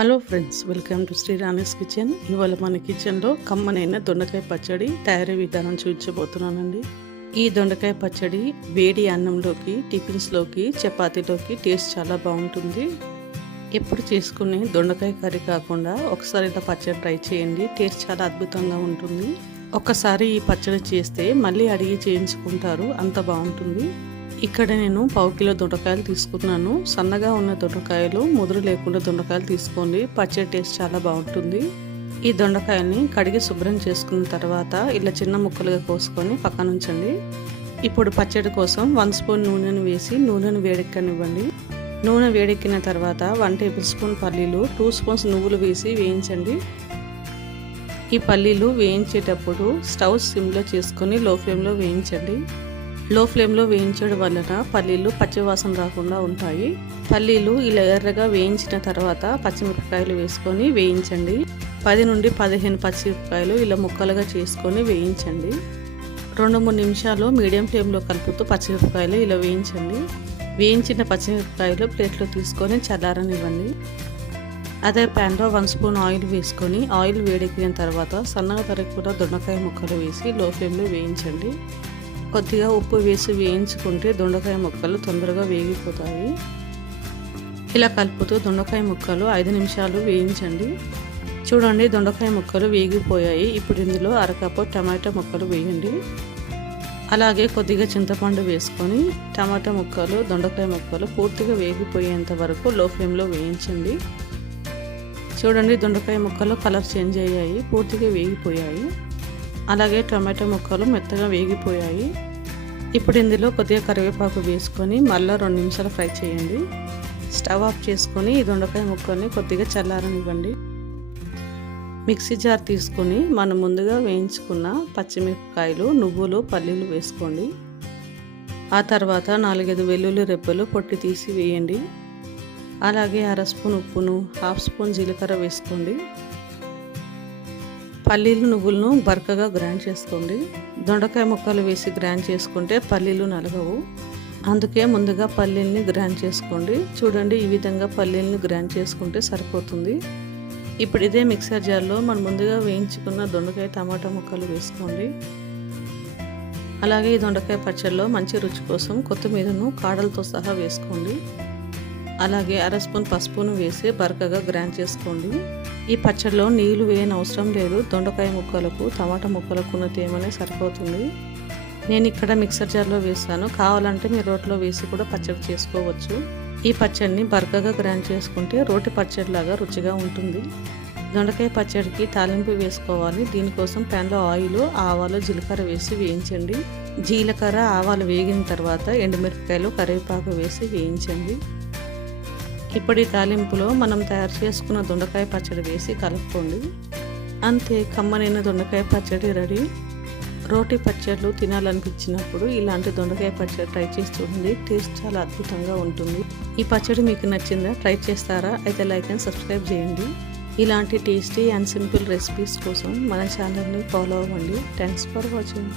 Hello friends, welcome to Sri Rani's kitchen. ఇవాళ మన కిచెన్లో కమ్మనైన దొండకాయ పచ్చడి తయారీ విధానం చూపించబోతున్నానండి. ఈ దొండకాయ పచ్చడి వేడి అన్నంలోకి, టిఫిన్స్లోకి, చపాతీలోకి టేస్ట్ చాలా బాగుంటుంది. ఎప్పుడు చేసుకునే దొండకాయ కర్రీ కాకుండా ఒకసారి ఇలా పచ్చడి ట్రై చేయండి. టేస్ట్ చాలా అద్భుతంగా ఉంటుంది. ఒక్కసారి ఈ పచ్చడి చేస్తే మళ్ళీ అడిగి చేయించుకుంటారు, అంత బాగుంటుంది. ఇక్కడ నేను 1/2 కిలో దొండకాయలు తీసుకున్నాను. సన్నగా ఉన్న దొండకాయలు, ముదురు లేకుండా దొండకాయలు తీసుకోండి. పచ్చడి టేస్ట్ చాలా బాగుంటుంది. ఈ దొండకాయల్ని కడిగి శుభ్రం చేసుకున్న తర్వాత ఇలా చిన్న ముక్కలుగా కోసుకొని పక్కన ఉంచండి. ఇప్పుడు పచ్చడి కోసం 1 స్పూన్ నూనెను వేసి నూనెను వేడెక్కనివ్వండి. నూనె వేడెక్కిన తర్వాత 1 టేబుల్ స్పూన్ పల్లీలు, 2 స్పూన్స్ నువ్వులు వేసి వేయించండి. ఈ పల్లీలు వేయించేటప్పుడు స్టవ్ సిమ్లో చేసుకొని లో ఫ్లేమ్లో వేయించండి. లో ఫ్లేమ్లో వేయించడం వలన పల్లీలు పచ్చివాసన రాకుండా ఉంటాయి. పల్లీలు ఇలా ఎర్రగా వేయించిన తర్వాత పచ్చిమిరపకాయలు వేసుకొని వేయించండి. 10 నుండి 15 పచ్చిమిరపకాయలు ఇలా ముక్కలుగా చేసుకొని వేయించండి. 2-3 నిమిషాలు మీడియం ఫ్లేమ్లో కలుపుతూ పచ్చిమిరపకాయలు ఇలా వేయించండి. వేయించిన పచ్చిమిరపకాయలు ప్లేట్లో తీసుకొని చల్లారనివ్వండి. అదే ప్యాన్లో 1 స్పూన్ ఆయిల్ వేసుకొని ఆయిల్ వేడెక్కిన తర్వాత సన్నగా తరుక్కున్న దొండకాయ ముక్కలు వేసి లో ఫ్లేమ్లో వేయించండి. కొద్దిగా ఉప్పు వేసి వేయించుకుంటే దొండకాయ ముక్కలు తొందరగా వేగిపోతాయి. ఇలా కలుపుతూ దొండకాయ ముక్కలు 5 నిమిషాలు వేయించండి. చూడండి, దొండకాయ ముక్కలు వేగిపోయాయి. ఇప్పుడు ఇందులో 1/2 కప్పు టమాటా ముక్కలు వేయండి. అలాగే కొద్దిగా చింతపండు వేసుకొని టమాటా ముక్కలు, దొండకాయ ముక్కలు పూర్తిగా వేగిపోయేంత వరకు లో ఫ్లేమ్లో వేయించండి. చూడండి, దొండకాయ ముక్కలు కలర్ చేంజ్ అయ్యాయి, పూర్తిగా వేగిపోయాయి. అలాగే టమాటా ముక్కలు మెత్తగా వేగిపోయాయి. ఇప్పుడు ఇందులో కొద్దిగా కరివేపాకు వేసుకొని మళ్ళీ 2 నిమిషాలు ఫ్రై చేయండి. స్టవ్ ఆఫ్ చేసుకొని ఈ దొండకాయ ముక్కల్ని కొద్దిగా చల్లారనివ్వండి. మిక్సీ జార్ తీసుకొని మనం ముందుగా వేయించుకున్న పచ్చిమిరపకాయలు, నువ్వులు, పల్లీలు వేసుకోండి. ఆ తర్వాత 4-5 వెల్లుల్లి రెబ్బలు పొట్టి తీసి వేయండి. అలాగే 1/2 స్పూన్ ఉప్పును, 1/2 స్పూన్ జీలకర్ర వేసుకోండి. పల్లీలు, నువ్వులను బరకగా గ్రైండ్ చేసుకోండి. దొండకాయ ముక్కలు వేసి గ్రైండ్ చేసుకుంటే పల్లీలు నలగవు, అందుకే ముందుగా పల్లీల్ని గ్రైండ్ చేసుకోండి. చూడండి, ఈ విధంగా పల్లీల్ని గ్రైండ్ చేసుకుంటే సరిపోతుంది. ఇప్పుడు ఇదే మిక్సర్ జార్లో మనం ముందుగా వేయించుకున్న దొండకాయ, టమాటా ముక్కలు వేసుకోండి. అలాగే ఈ దొండకాయ పచ్చడిలో మంచి రుచి కోసం కొత్తిమీరను కాడలతో సహా వేసుకోండి. అలాగే 1/2 స్పూన్ పసుపును వేసి బరకగా గ్రైండ్ చేసుకోండి. ఈ పచ్చడిలో నీళ్లు వేయని అవసరం లేదు. దొండకాయ ముక్కలకు, టమాటా ముక్కలకు ఉన్న తేమనే సరిపోతుంది. నేను ఇక్కడ మిక్సర్ జార్లో వేసాను, కావాలంటే మీరు రోట్లో వేసి కూడా పచ్చడి చేసుకోవచ్చు. ఈ పచ్చడిని బరకగా గ్రైండ్ చేసుకుంటే రోటి పచ్చడిలాగా రుచిగా ఉంటుంది. దొండకాయ పచ్చడికి తాలింపు వేసుకోవాలి. దీనికోసం ప్యాన్లో ఆయిల్, ఆవాలు, జీలకర్ర వేసి వేయించండి. జీలకర్ర, ఆవాలు వేగిన తర్వాత ఎండుమిరపకాయలు, కరివేపాకు వేసి వేయించండి. ఇప్పుడు ఈ తాలింపులో మనం తయారు చేసుకున్న దొండకాయ పచ్చడి వేసి కలుపుకోండి. అంతే, కమ్మనైన దొండకాయ పచ్చడి రెడీ. రోటి పచ్చళ్ళు తినాలనిపించినప్పుడు ఇలాంటి దొండకాయ పచ్చడి ట్రై చేసి చూడండి. టేస్ట్ చాలా అద్భుతంగా ఉంటుంది. ఈ పచ్చడి మీకు నచ్చిందా? ట్రై చేస్తారా? అయితే లైక్ అండ్ సబ్స్క్రైబ్ చేయండి. ఇలాంటి టేస్టీ అండ్ సింపుల్ రెసిపీస్ కోసం మన ఛానల్ని ఫాలో అవ్వండి. Thanks for watching.